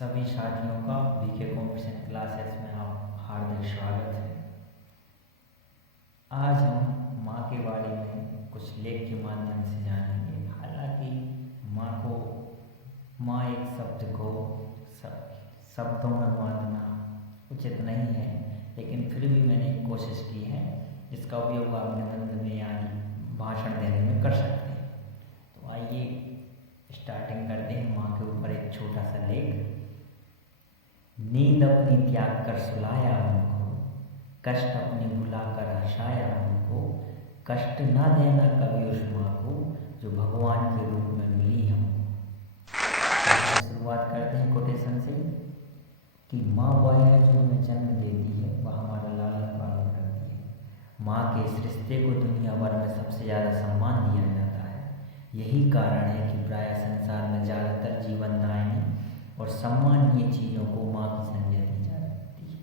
सभी साथियों का बीके कॉम्पिटिशन क्लासेस में आप हार्दिक स्वागत है। आज हम माँ के बारे में कुछ लेख के माध्यम से जानेंगे। हालांकि माँ एक शब्द को शब्दों में बांधना उचित नहीं है, लेकिन फिर भी मैंने कोशिश की है जिसका उपयोग आप निबंध में यानी भाषण देने में कर सकते हैं। तो आइए स्टार्टिंग करते हैं। माँ के ऊपर एक छोटा सा लेख। नींद अपनी त्याग कर सुलाया हमको, कष्ट अपनी भुला कर हंसाया हमको, कष्ट ना देना कभी उस माँ को जो भगवान के रूप में मिली हमको। शुरुआत करते हैं कोटेशन से कि माँ वह है जो हमें जन्म देती है, वह हमारा लालन पालन करती है। माँ के इस रिश्ते को दुनिया भर में सबसे ज़्यादा सम्मान दिया जाता है। यही कारण है कि प्राय संसार में ज़्यादातर जीवनदायिनी और सम्मानीय चीज़ों को माँ की संज्ञा दी जाती है,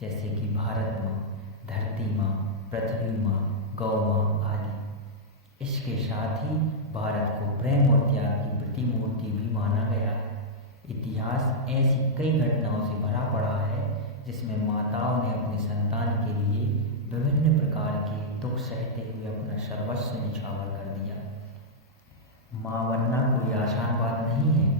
जैसे कि भारत माँ, धरती माँ, पृथ्वी माँ, गौ माँ आदि। इसके साथ ही भारत को प्रेम और त्याग की प्रतिमूर्ति भी माना गया है। इतिहास ऐसी कई घटनाओं से भरा पड़ा है जिसमें माताओं ने अपने संतान के लिए विभिन्न प्रकार के दुख सहते हुए अपना सर्वस्व न्यौछावर कर दिया। माँ बनना कोई आसान बात नहीं है।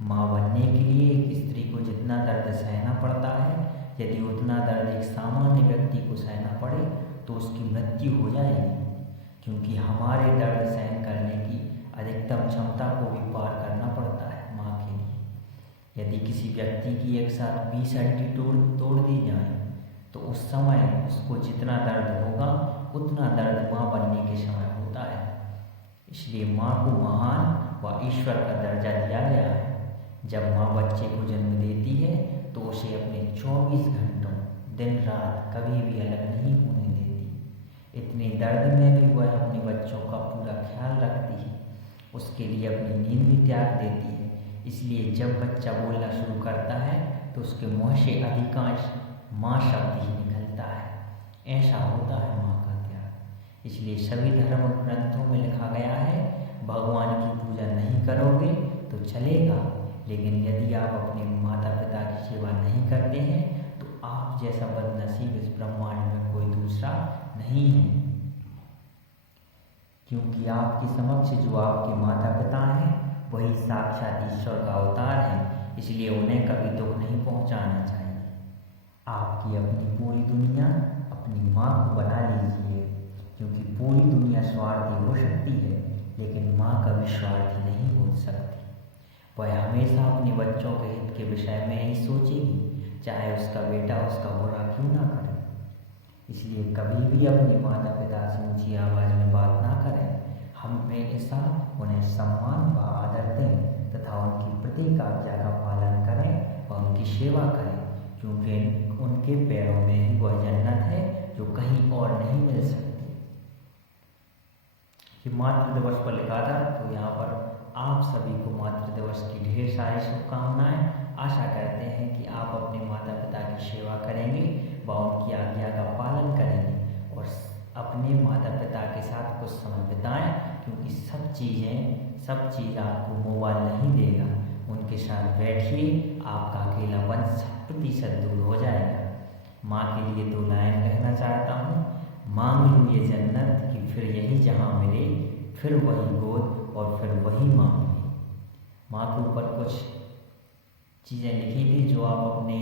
माँ बनने के लिए एक स्त्री को जितना दर्द सहना पड़ता है, यदि उतना दर्द एक सामान्य व्यक्ति को सहना पड़े तो उसकी मृत्यु हो जाएगी, क्योंकि हमारे दर्द सहन करने की अधिकतम क्षमता को भी पार करना पड़ता है माँ के लिए। यदि किसी व्यक्ति की एक साथ 20 हड्डी तोड़ दी जाए तो उस समय उसको जितना दर्द होगा उतना दर्द माँ बनने के समय होता है। इसलिए माँ को महान व ईश्वर का दर्जा दिया गया है। जब माँ बच्चे को जन्म देती है तो उसे अपने 24 घंटों दिन रात कभी भी अलग नहीं होने देती। इतने दर्द में भी वह अपने बच्चों का पूरा ख्याल रखती है, उसके लिए अपनी नींद भी त्याग देती है। इसलिए जब बच्चा बोलना शुरू करता है तो उसके मुँह से अधिकांश माँ शब्द ही निकलता है। ऐसा होता है माँ का त्याग। इसलिए सभी धर्म ग्रंथों में लिखा गया है, भगवान की पूजा नहीं करोगे तो चलेगा, लेकिन यदि आप अपने माता पिता की सेवा नहीं करते हैं तो आप जैसा बदनसीब इस ब्रह्मांड में कोई दूसरा नहीं है। क्योंकि आपके समक्ष जो आपके माता पिता हैं वही साक्षात ईश्वर का अवतार है, इसलिए उन्हें कभी दुख नहीं पहुंचाना चाहिए। आपकी अपनी पूरी दुनिया अपनी माँ को बना लीजिए, क्योंकि पूरी दुनिया स्वार्थी हो सकती है लेकिन माँ कभी स्वार्थी नहीं हो सकती। वह हमेशा अपने बच्चों के हित के विषय में ही सोचेगी, चाहे उसका बेटा उसका बुरा क्यों ना करे। इसलिए कभी भी अपने माता पिता से ऊंची आवाज़ में बात ना करें। हम हमेशा उन्हें सम्मान व आदर दें तथा उनकी प्रत्येक आज्ञा का पालन करें और उनकी सेवा करें, क्योंकि उनके पैरों में ही वह जन्नत है जो कहीं और नहीं मिल सकती। ये मातृ दिवस पर लिखा था, तो यहाँ पर आप सभी को मातृ दिवस की ढेर सारी शुभकामनाएं। आशा करते हैं कि आप अपने माता पिता की सेवा करेंगे व उनकी आज्ञा का पालन करेंगे और अपने माता पिता के साथ कुछ समय बिताएं, क्योंकि सब चीज़ आपको मोबाइल नहीं देगा। उनके साथ बैठिए, आपका अकेलापन 100% दूर हो जाएगा। माँ के लिए 2 लाइन कहना चाहता हूँ। मांग लूँ ये जन्नत कि फिर यही जहाँ मिले, फिर वही गोद और फिर वही माँ मिली। माँ के ऊपर कुछ चीज़ें लिखी थी जो आप अपने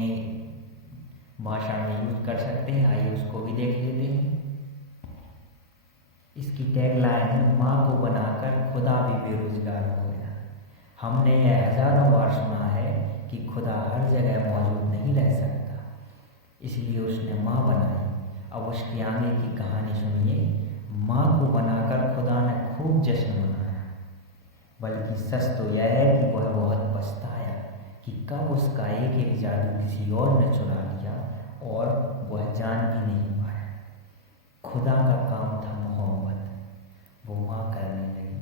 भाषा में यूज कर सकते हैं। आइए उसको भी देख लेते हैं। इसकी टैगलाइन है, माँ को बनाकर खुदा भी बेरोजगार हो गया। हमने यह हजारों बार सुना है कि खुदा हर जगह मौजूद नहीं रह सकता, इसलिए उसने माँ बनाई। अब उसकी आगे की कहानी सुनिए। माँ को बनाकर खुदा ने खूब जश्न मनाया, बल्कि सच तो यह है कि वह बहुत पछताया कि कब उसका एक जादू किसी और ने चुरा लिया और वह जान भी नहीं पाया। खुदा का काम था मोहब्बत, वो माँ करने लगी।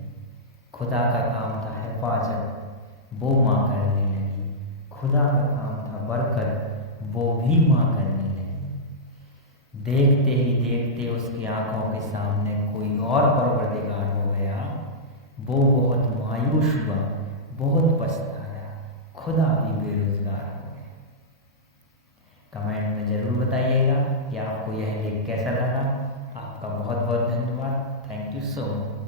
खुदा का काम था हिफाजत, वो माँ करने लगी। खुदा का काम था बरकत, वो भी माँ करने लगी। देखते ही देखते उसकी आंखों के सामने कोई और परवरदिगार हो गया। वो बहुत मायूस हुआ, बहुत पछताया, खुद आप ही बेरोजगार हो गए। कमेंट में ज़रूर बताइएगा कि आपको यह लेख कैसा लगा। आपका बहुत बहुत धन्यवाद। Thank you so much.